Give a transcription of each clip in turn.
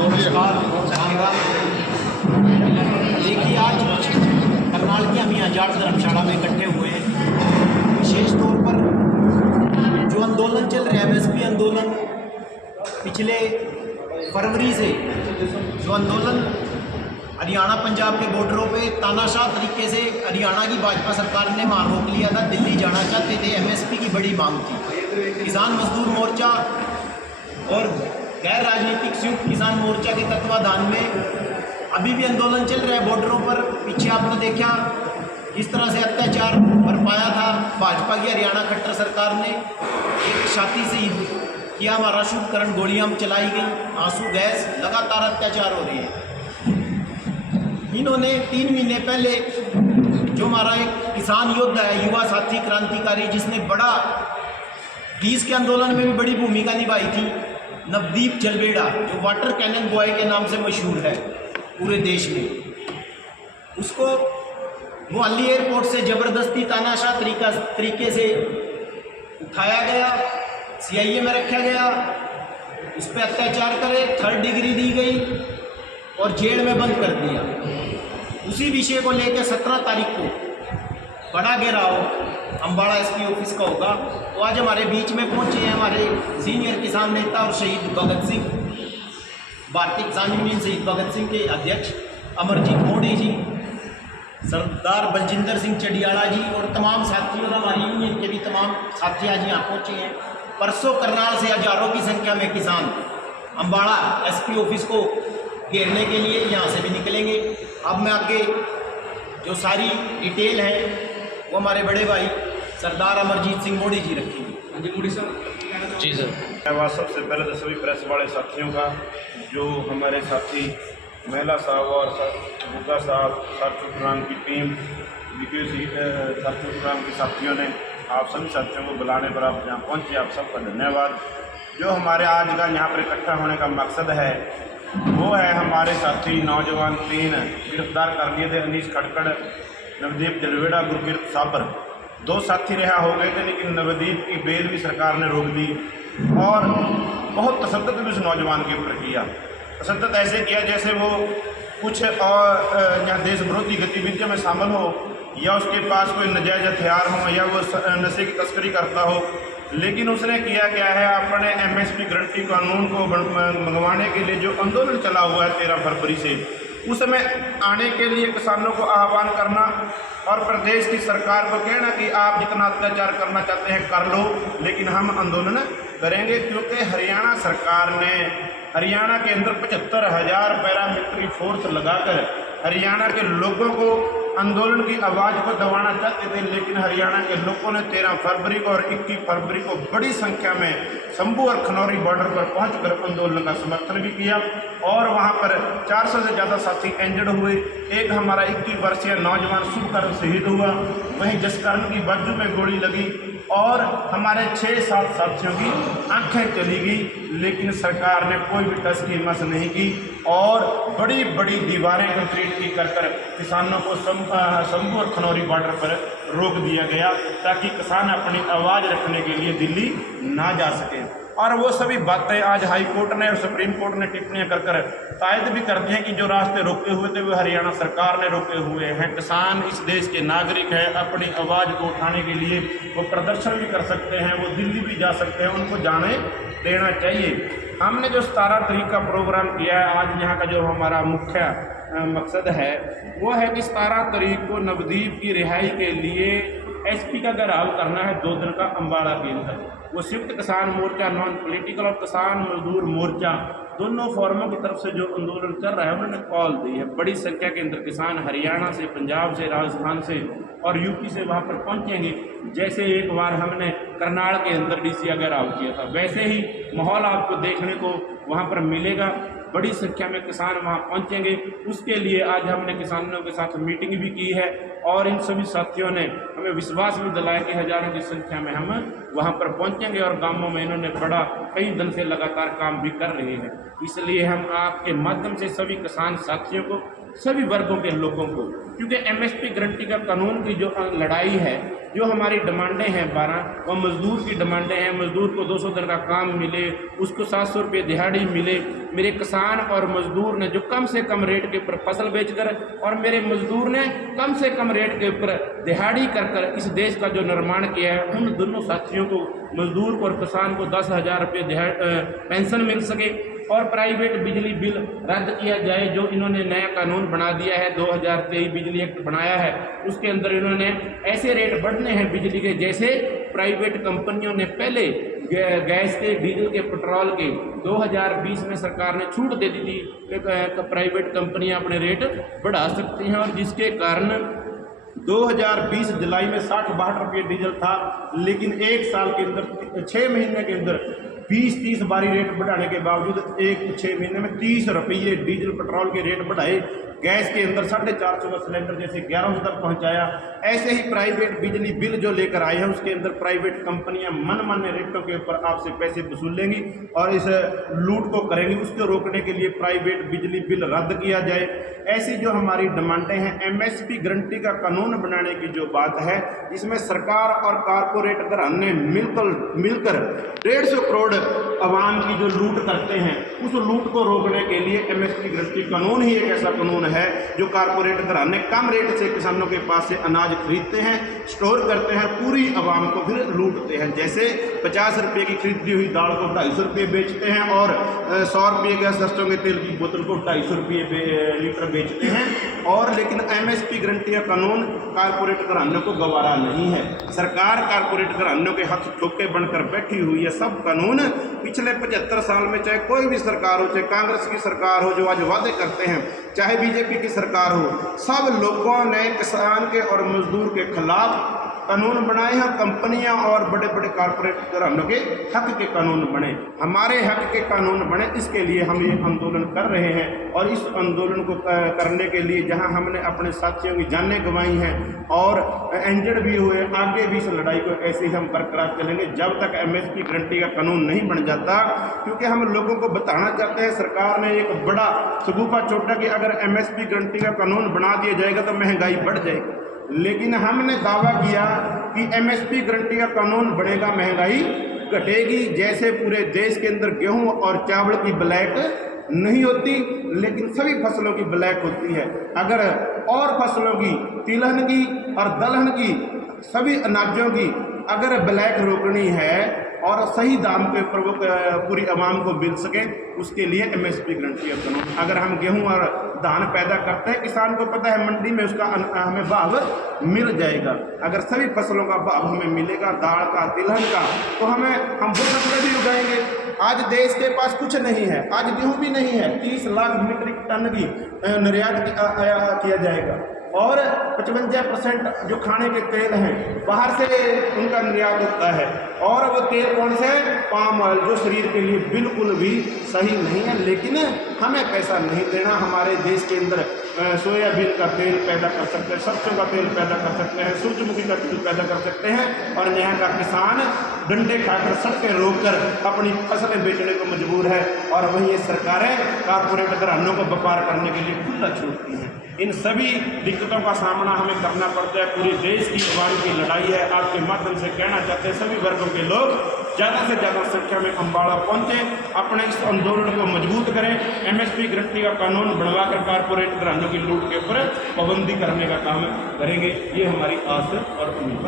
नमस्कार, राम राम। देखिए, आज करनाल के हम यहाँ जाट धर्मशाला में इकट्ठे हुए हैं। विशेष तौर पर जो आंदोलन चल रहा है, एमएसपी आंदोलन, पिछले फरवरी से जो आंदोलन हरियाणा पंजाब के बॉर्डरों पे तानाशाह तरीके से हरियाणा की भाजपा सरकार ने वहाँ रोक लिया था, दिल्ली जाना चाहते थे। एमएसपी की बड़ी मांग थी। किसान मजदूर मोर्चा और गैर राजनीतिक संयुक्त किसान मोर्चा के तत्वाधान में अभी भी आंदोलन चल रहा है बॉर्डरों पर। पीछे आपने देखा जिस तरह से अत्याचार बरपाया था भाजपा की हरियाणा खट्टर सरकार ने। एक छाती से किया हमारा शुभकरण, गोलियां चलाई गई, आंसू गैस, लगातार अत्याचार हो रहे हैं। इन्होंने 3 महीने पहले जो हमारा एक किसान योद्धा है, युवा साथी क्रांतिकारी, जिसने बड़ा 20 के आंदोलन में भी बड़ी भूमिका निभाई थी, नवदीप जलवेड़ा, जो वाटर कैनन बॉय के नाम से मशहूर है पूरे देश में, उसको मोहाली एयरपोर्ट से ज़बरदस्ती तानाशाह तरीके से उठाया गया, सीआईए में रखा गया, उस पर अत्याचार करे, 3rd डिग्री दी गई और जेल में बंद कर दिया। उसी विषय को लेकर 17 तारीख को बड़ा घेराव अम्बाड़ा एसपी ऑफिस का होगा। तो आज हमारे बीच में पहुंचे हैं हमारे सीनियर किसान नेता और शहीद भगत सिंह, भारतीय किसान यूनियन शहीद भगत सिंह के अध्यक्ष अमरजीत मोदी जी, सरदार बलजिंदर सिंह चडियाला जी और तमाम साथी और हमारी यूनियन के भी तमाम साथी आज यहाँ पहुँचे हैं। परसों करनाल से हजारों की संख्या में किसान अम्बाड़ा एसपी ऑफिस को घेरने के लिए यहाँ से भी निकलेंगे। अब मैं आगे जो सारी डिटेल है वो हमारे बड़े भाई सरदार अमरजीत सिंह मोदी जी रखेंगे। हाँ जी, मोदी सर। जी सर। धन्यवाद सबसे पहले तो सभी प्रेस वाले साथियों का, जो हमारे साथी महिला साहब और बुद्धा साहब, सारचुटराम की टीम, सारचुटराम के साथियों ने, आप सभी साथियों को बुलाने पर आप यहाँ पहुँचे, आप सबका धन्यवाद। जो हमारे आज का यहाँ पर इकट्ठा होने का मकसद है वो है, हमारे साथी नौजवान 3 गिरफ्तार कर लिए थे, अनीश खटकड़, नवदीप जलवेड़ा, गुरकीरत साबर। 2 साथी रिहा हो गए थे, लेकिन नवदीप की बेल भी सरकार ने रोक दी और बहुत तशद्दुद भी उस नौजवान के ऊपर किया। तशद्दुद ऐसे किया जैसे वो कुछ और या देश विरोधी गतिविधियों में शामिल हो, या उसके पास कोई नाजायज हथियार हो, या वो नशे की तस्करी करता हो। लेकिन उसने किया क्या है, अपने एमएसपी गारंटी कानून को मंगवाने के लिए जो आंदोलन चला हुआ है 13 फरवरी से, उसमें आने के लिए किसानों को आह्वान करना और प्रदेश की सरकार को कहना कि आप जितना अत्याचार करना चाहते हैं कर लो, लेकिन हम आंदोलन करेंगे। क्योंकि हरियाणा सरकार ने हरियाणा के अंदर 75,000 पैरामिलिट्री फोर्स लगाकर हरियाणा के लोगों को आंदोलन की आवाज़ को दबाना चाहते थे, लेकिन हरियाणा के लोगों ने 13 फरवरी को और 21 फरवरी को बड़ी संख्या में शंभू और खनौरी बॉर्डर पर पहुंचकर आंदोलन का समर्थन भी किया और वहां पर 400 से ज़्यादा साथी इंजर्ड हुए। एक हमारा 21 वर्षीय नौजवान शुभकर्ण शहीद हुआ, वहीं जसकर्ण की बाजू में गोली लगी और हमारे 6-7 साथियों की आंखें चली गई, लेकिन सरकार ने कोई भी टस की मस नहीं की और बड़ी बड़ी दीवारें कंक्रीट की कर किसानों को शंभू और खनौरी बॉर्डर पर रोक दिया गया, ताकि किसान अपनी आवाज़ रखने के लिए दिल्ली ना जा सके। और वो सभी बातें आज हाई कोर्ट ने और सुप्रीम कोर्ट ने टिप्पणियां कर तायद भी करती हैं कि जो रास्ते रोके हुए थे वो हरियाणा सरकार ने रोके हुए हैं। किसान इस देश के नागरिक हैं, अपनी आवाज़ को उठाने के लिए वो प्रदर्शन भी कर सकते हैं, वो दिल्ली भी जा सकते हैं, उनको जाने देना चाहिए। हमने जो 17 तारीख का प्रोग्राम किया है, आज यहाँ का जो हमारा मुख्य मकसद है वो है कि 17 तारीख को नवदीप की रिहाई के लिए एसपी का घेराव करना है 2 दिन का अम्बाड़ा के अंदर। वो संयुक्त किसान मोर्चा, नॉन पॉलिटिकल और किसान मजदूर मोर्चा, दोनों फोरमों की तरफ से जो आंदोलन कर रहा है उन्होंने कॉल दी है। बड़ी संख्या के अंदर किसान हरियाणा से, पंजाब से, राजस्थान से और यूपी से वहाँ पर पहुँचेंगे। जैसे एक बार हमने करनाल के अंदर डीसी का घेराव किया था, वैसे ही माहौल आपको देखने को वहाँ पर मिलेगा। बड़ी संख्या में किसान वहाँ पहुँचेंगे। उसके लिए आज हमने किसानों के साथ मीटिंग भी की है और इन सभी साथियों ने हमें विश्वास भी दिलाया कि हजारों की संख्या में हम वहाँ पर पहुँचेंगे और गांवों में इन्होंने बड़ा कई दिन से लगातार काम भी कर रहे हैं। इसलिए हम आपके माध्यम से सभी किसान साथियों को सभी वर्गों के लोगों को, क्योंकि एमएसपी गारंटी का कानून की जो लड़ाई है, जो हमारी डिमांडें हैं 12, वो मज़दूर की डिमांडें हैं। मज़दूर को 200 दिन का काम मिले, उसको 700 रुपये दिहाड़ी मिले। मेरे किसान और मज़दूर ने जो कम से कम रेट के ऊपर फसल बेचकर और मेरे मज़दूर ने कम से कम रेट के ऊपर दिहाड़ी कर इस देश का जो निर्माण किया है, उन दोनों साथियों को, मज़दूर को और किसान को 10,000 रुपये पेंशन मिल सके और प्राइवेट बिजली बिल रद्द किया जाए। जो इन्होंने नया कानून बना दिया है, 2023 बिजली एक्ट बनाया है, उसके अंदर इन्होंने ऐसे रेट बढ़ने हैं बिजली के, जैसे प्राइवेट कंपनियों ने पहले गैस के, डीजल के, पेट्रोल के 2020 में सरकार ने छूट दे दी थी कि प्राइवेट कंपनियां अपने रेट बढ़ा सकती हैं, और जिसके कारण 2020 जुलाई में 60-62 रुपये डीजल था, लेकिन एक साल के अंदर 6 महीने के अंदर 20-30 बारी रेट बढ़ाने के बावजूद 6 महीने में 30 रुपये डीजल पेट्रोल के रेट बढ़ाए। गैस के अंदर 450 का सिलेंडर जैसे 1100 तक पहुंचाया। ऐसे ही प्राइवेट बिजली बिल जो लेकर आए हैं, उसके अंदर प्राइवेट कंपनियां मनमाने रेटों के ऊपर आपसे पैसे वसूल लेंगी और इस लूट को करेंगी। उसको रोकने के लिए प्राइवेट बिजली बिल रद्द किया जाए। ऐसी जो हमारी डिमांडें हैं, एमएसपी गारंटी का कानून बनाने की जो बात है, इसमें सरकार और कारपोरेट घराने मिलकर 150 करोड़ आवाम की जो लूट करते हैं, उस लूट को रोकने के लिए एमएसपी गारंटी कानून ही एक ऐसा कानून है जो कारपोरेट घराने कम रेट से किसानों के पास से अनाज खरीदते हैं, स्टोर करते हैं, पूरी आवाम को फिर लूटते हैं। जैसे 50 रुपये की खरीदी हुई दाल को 250 रुपये बेचते हैं और 100 रुपये के सरसों के तेल की बोतल को 250 रुपये लीटर बेचते हैं। और लेकिन एमएसपी गारंटी का कानून कारपोरेट घरानों को गवारा नहीं है। सरकार कारपोरेट घरानों के हाथ ठोके बनकर बैठी हुई है। सब कानून पिछले 75 साल में, चाहे कोई भी सरकार हो, चाहे कांग्रेस की सरकार हो जो आज वादे करते हैं, चाहे बीजेपी की सरकार हो, सब लोगों ने किसान के और मजदूर के खिलाफ कानून बनाए हैं। कंपनियां और बड़े बड़े कारपोरेट घरानों के हक के कानून बने, हमारे हक के कानून बने। इसके लिए हम ये आंदोलन कर रहे हैं और इस आंदोलन को करने के लिए जहां हमने अपने साथियों की जानें गंवाई हैं और इंजर्ड भी हुए, आगे भी इस लड़ाई को ऐसे ही हम बरकरार चलेंगे जब तक एमएसपी गारंटी का कानून नहीं बन जाता। क्योंकि हम लोगों को बताना चाहते हैं, सरकार ने एक बड़ा सगुफा छोड़ा कि अगर एमएसपी गारंटी का कानून बना दिया जाएगा तो महंगाई बढ़ जाएगी, लेकिन हमने दावा किया कि एमएसपी गारंटी का कानून बनेगा, महंगाई घटेगी। जैसे पूरे देश के अंदर गेहूं और चावल की ब्लैक नहीं होती, लेकिन सभी फसलों की ब्लैक होती है। अगर और फसलों की, तिलहन की और दलहन की, सभी अनाजों की अगर ब्लैक रोकनी है और सही दाम के ऊपर वो पूरी आवाम को मिल सके, उसके लिए एमएसपी गारंटी का कानून। अगर हम गेहूं और धान पैदा करते हैं, किसान को पता है मंडी में उसका हमें भाव मिल जाएगा। अगर सभी फसलों का भाव हमें मिलेगा, दाल का, तिलहन का, तो हम वो फसलें भी उगाएंगे। आज देश के पास कुछ नहीं है, आज गेहूं भी नहीं है, 30 लाख मीट्रिक टन की निर्यात किया जाएगा और 55% जो खाने के तेल हैं बाहर से उनका निर्यात होता है। और वो तेल कौन से? पाम ऑयल, जो शरीर के लिए बिल्कुल भी सही नहीं है। लेकिन हमें पैसा नहीं देना। हमारे देश के अंदर सोयाबीन का तेल पैदा कर सकते हैं, सरसों का तेल पैदा कर सकते हैं, सूरजमुखी का तेल पैदा कर सकते हैं, और यहाँ का किसान डंडे खाकर, सड़कें रोककर अपनी फसलें बेचने को मजबूर है। और वहीं ये सरकारें कारपोरेट घरानों को व्यापार करने के लिए खुला छोड़ती हैं। इन सभी दिक्कतों का सामना हमें करना पड़ता है। पूरे देश की आवाम की लड़ाई है। आपके माध्यम से कहना चाहते हैं सभी वर्गों के लोग ज़्यादा से ज़्यादा संख्या में अम्बाड़ा पहुँचें, अपने इस आंदोलन को मजबूत करें, एमएसपी गारंटी का कानून बनवाकर कारपोरेट घरानों की लूट के ऊपर पाबंदी करने का काम करेंगे। ये हमारी आस और उम्मीद।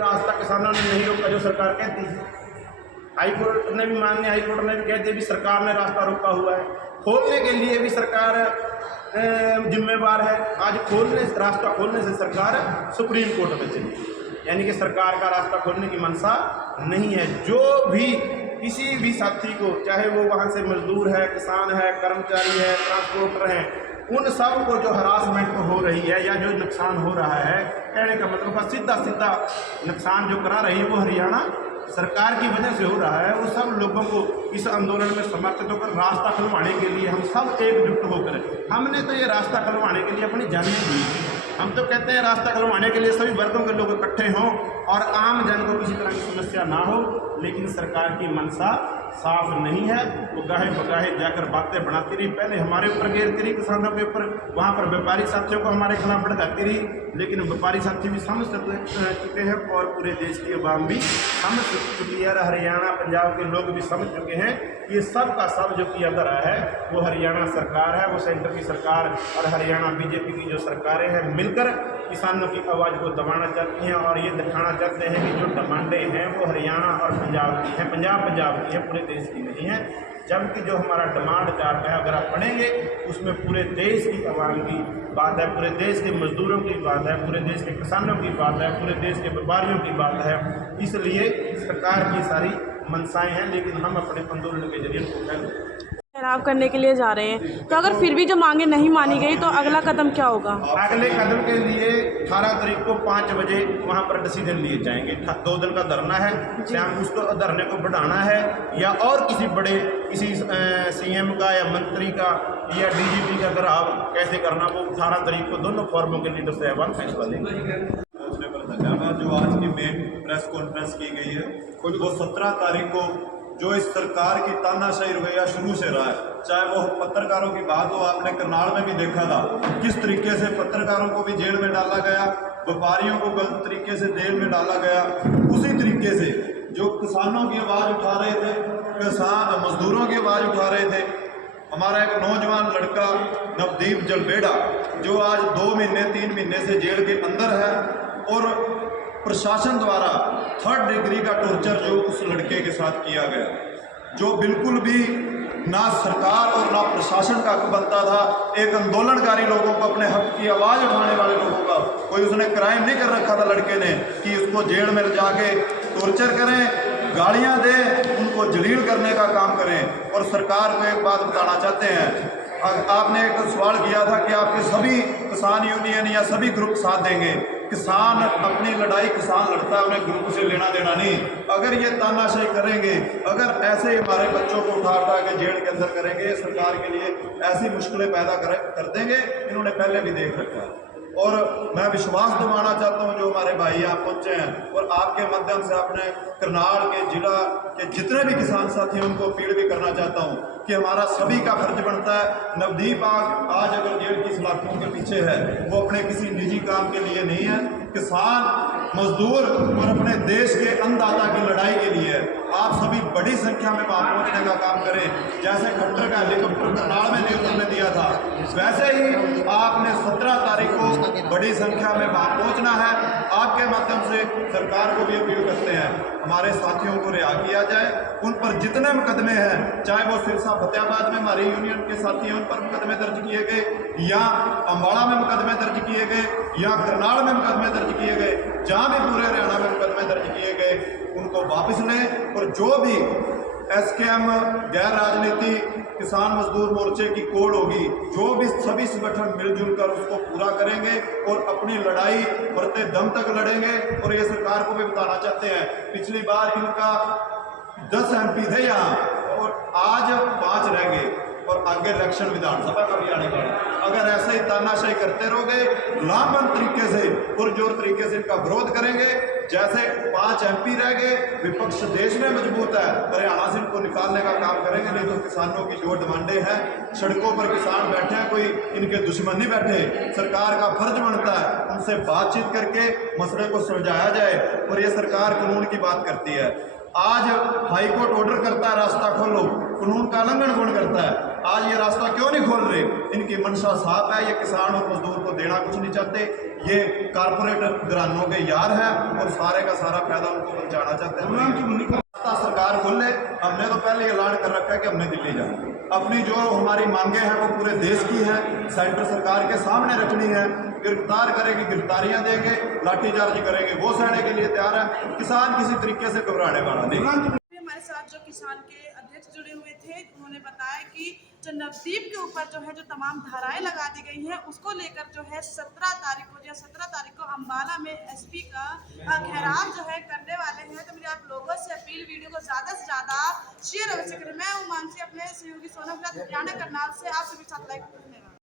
रास्ता किसानों ने नहीं रोका जो सरकार कहती है। हाईकोर्ट ने भी माननीय हाईकोर्ट ने भी कह दिया भी सरकार ने रास्ता रोका हुआ है। खोलने के लिए भी सरकार जिम्मेवार है। आज रास्ता खोलने से सरकार सुप्रीम कोर्ट में चली, यानी कि सरकार का रास्ता खोलने की मंशा नहीं है। जो भी किसी भी साथी को, चाहे वो वहाँ से मजदूर है, किसान है, कर्मचारी है, ट्रांसपोर्टर है, उन सब को जो हरासमेंट हो रही है या जो नुकसान हो रहा है, कहने का मतलब सीधा नुकसान जो करा रही है वो हरियाणा सरकार की वजह से हो रहा है। वो सब लोगों को इस आंदोलन में समर्थित होकर रास्ता खुलवाने के लिए हम सब एकजुट होकर, हमने तो ये रास्ता खुलवाने के लिए अपनी जान दी। हम तो कहते हैं रास्ता खुलवाने के लिए सभी वर्गों के लोग इकट्ठे हों और आम जन को किसी तरह की समस्या ना हो, लेकिन सरकार की मंशा साफ नहीं है। वो गाहे बगाहे जाकर बातें बनाती रही, पहले हमारे ऊपर घेरती रही, किसानों के ऊपर, वहाँ पर व्यापारी साथियों को हमारे खिलाफ भड़काती रही, लेकिन व्यापारी साथी भी समझ चुके हैं और पूरे देश की आवाम भी समझ चुकी है, और हरियाणा पंजाब के लोग भी समझ चुके हैं कि ये सब का सब जो किया जा रहा है वो हरियाणा सरकार है, वो सेंटर की सरकार और हरियाणा बीजेपी की जो सरकारें हैं मिलकर किसानों की आवाज़ को दबाना चाहती हैं और ये दिखाना चाहते हैं कि जो डिमांडें हैं वो हरियाणा और पंजाब की हैं, पंजाब की है, पूरे देश की नहीं है। जबकि जो हमारा डिमांड चार्ट है अगर आप पढ़ेंगे उसमें पूरे देश की आवाम की बात है, पूरे देश के मजदूरों की बात है, पूरे देश के किसानों की बात है, पूरे देश के व्यापारियों की बात है। इसलिए सरकार की सारी मनसाएं हैं, लेकिन हम अपने आंदोलन के जरिए उनको ठहराव करने के लिए जा रहे हैं, तो अगर फिर भी जो मांगे नहीं मानी गई तो अगला कदम क्या होगा? अगले कदम के लिए 18 तारीख को 5 बजे वहाँ पर डिसीजन लिए जाएंगे। 2 दिन का धरना है, शाम उसको धरने को बढ़ाना है या और किसी बड़े किसी सीएम का या मंत्री का या डीजीपी का घेराव कैसे करना, वो 18 तारीख को दोनों फॉर्मों के लीडर साहबान फैसला लेंगे। जो आज की मेन प्रेस कॉन्फ्रेंस की गई है वो 17 तारीख को जो इस सरकार की तानाशाही रवैया शुरू से रहा है, चाहे वो पत्रकारों की बात हो, आपने करनाल में भी देखा था किस तरीके से पत्रकारों को भी जेल में डाला गया, व्यापारियों को गलत तरीके से जेल में डाला गया। उसी तरीके से जो किसानों की आवाज़ उठा रहे थे, किसान मजदूरों की आवाज़ उठा रहे थे, हमारा एक नौजवान लड़का नवदीप जलबेड़ा जो आज 2 महीने 3 महीने से जेल के अंदर है और प्रशासन द्वारा 3rd डिग्री का टॉर्चर जो उस लड़के के साथ किया गया, जो बिल्कुल भी ना सरकार और ना प्रशासन का हक बनता था। एक आंदोलनकारी लोगों को, अपने हक की आवाज़ उठाने वाले लोगों का कोई उसने क्राइम नहीं कर रखा था लड़के ने कि उसको जेल में ले जाके टॉर्चर करें, गालियां दें, उनको जलील करने का काम करें। और सरकार को एक बात बताना चाहते हैं, आपने एक सवाल किया था कि आपके सभी किसान यूनियन या सभी ग्रुप साथ देंगे। किसान अपनी लड़ाई किसान लड़ता है, उन्हें ग्रुप से लेना देना नहीं। अगर ये तानाशाही करेंगे, अगर ऐसे ही हमारे बच्चों को उठा के जेल के अंदर करेंगे, सरकार के लिए ऐसी मुश्किलें पैदा कर देंगे, इन्होंने पहले भी देख रखा है। और मैं विश्वास दिलाना चाहता हूं जो हमारे भाई यहाँ पहुंचे हैं और आपके माध्यम से अपने करनाल के जिला के जितने भी किसान साथी हैं उनको अपील भी करना चाहता हूं कि हमारा सभी का फर्ज बनता है। नवदीप आज अगर जेल की सलाखों के पीछे है, वो अपने किसी निजी काम के लिए नहीं है, किसान मजदूर और अपने देश के अन्नदाता की लड़ाई के लिए है। आप सभी बड़ी संख्या में वहां पहुंचने का काम करें। जैसे खट्टर का हेलीकॉप्टर करनाल में नेतृत्व ने दिया था, वैसे ही आपने 17 तारीख को बड़ी संख्या में वहां पहुंचना है। आपके माध्यम से सरकार को भी अपील करते हैं हमारे साथियों को रिहा किया जाए। उन पर जितने मुकदमे हैं, चाहे वो सिरसा फतेहाबाद में हमारी यूनियन के साथी हैं, उन पर मुकदमे दर्ज किए गए या अम्बाड़ा में मुकदमे दर्ज किए गए या करनाल में मुकदमे दर्ज किए गए, जहां भी पूरे हरियाणा में मुकदमे दर्ज किए गए, उनको वापस लें। और जो भी SKM गैर राजनीति किसान मजदूर मोर्चे की कोड होगी, जो भी सभी संगठन मिलजुल कर उसको पूरा करेंगे और अपनी लड़ाई मरते दम तक लड़ेंगे। और ये सरकार को भी बताना चाहते हैं, पिछली बार इनका 10 MP थे यहाँ और आज 5 रह गए और आगे इलेक्शन विधानसभा का भी आने वाला। अगर ऐसे ही तानाशाही करते रहोगे, लामबंद तरीके से पुरजोर तरीके से इनका विरोध करेंगे, जैसे 5 MP रह गए, विपक्ष देश में मजबूत है, हरियाणा से इनको निकालने का काम करेंगे। नहीं तो किसानों की जो डिमांडें हैं, सड़कों पर किसान बैठे हैं, कोई इनके दुश्मन नहीं बैठे। सरकार का फर्ज बनता है उनसे बातचीत करके मसले को सुलझाया जाए। और ये सरकार कानून की बात करती है, आज हाईकोर्ट ऑर्डर करता है रास्ता खोलो, कानून का उल्लंघन कौन करता है? आज ये रास्ता क्यों नहीं खोल रहे? इनकी मंशा साफ है, ये किसान और मजदूर को देना कुछ नहीं चाहते, ये कारपोरेट घरानों के यार हैं और सारे का सारा फायदा उनको पहुंचाना चाहते हैं। रास्ता सरकार खोले। हमने तो पहले ऐलान कर रखा है कि हमने दिल्ली जाना, अपनी जो हमारी मांगे हैं वो पूरे देश की है, सेंटर सरकार के सामने रखनी है। गिरफ्तार करेगी, गिरफ्तारियां देंगे, लाठीचार्ज करेंगे, वो सहने के लिए तैयार है। किसान किसी तरीके से घबराने वाला नहीं। हमारे साथ जो किसान के अध्यक्ष जुड़े हुए थे, उन्होंने बताया कि जो नवदीप के ऊपर जो है जो तमाम धाराएं लगा दी गई हैं, उसको लेकर जो है 17 तारीख को अम्बाला में SP का घेराव जो है करने वाले हैं। तो मेरी आप लोगों से अपील, वीडियो को ज़्यादा से ज़्यादा शेयर अवश्य करें। मैं हूँ मानसी, अपने सहयोगी सोनम के साथ हरियाणा करनाल से आप सभी साथ लाइक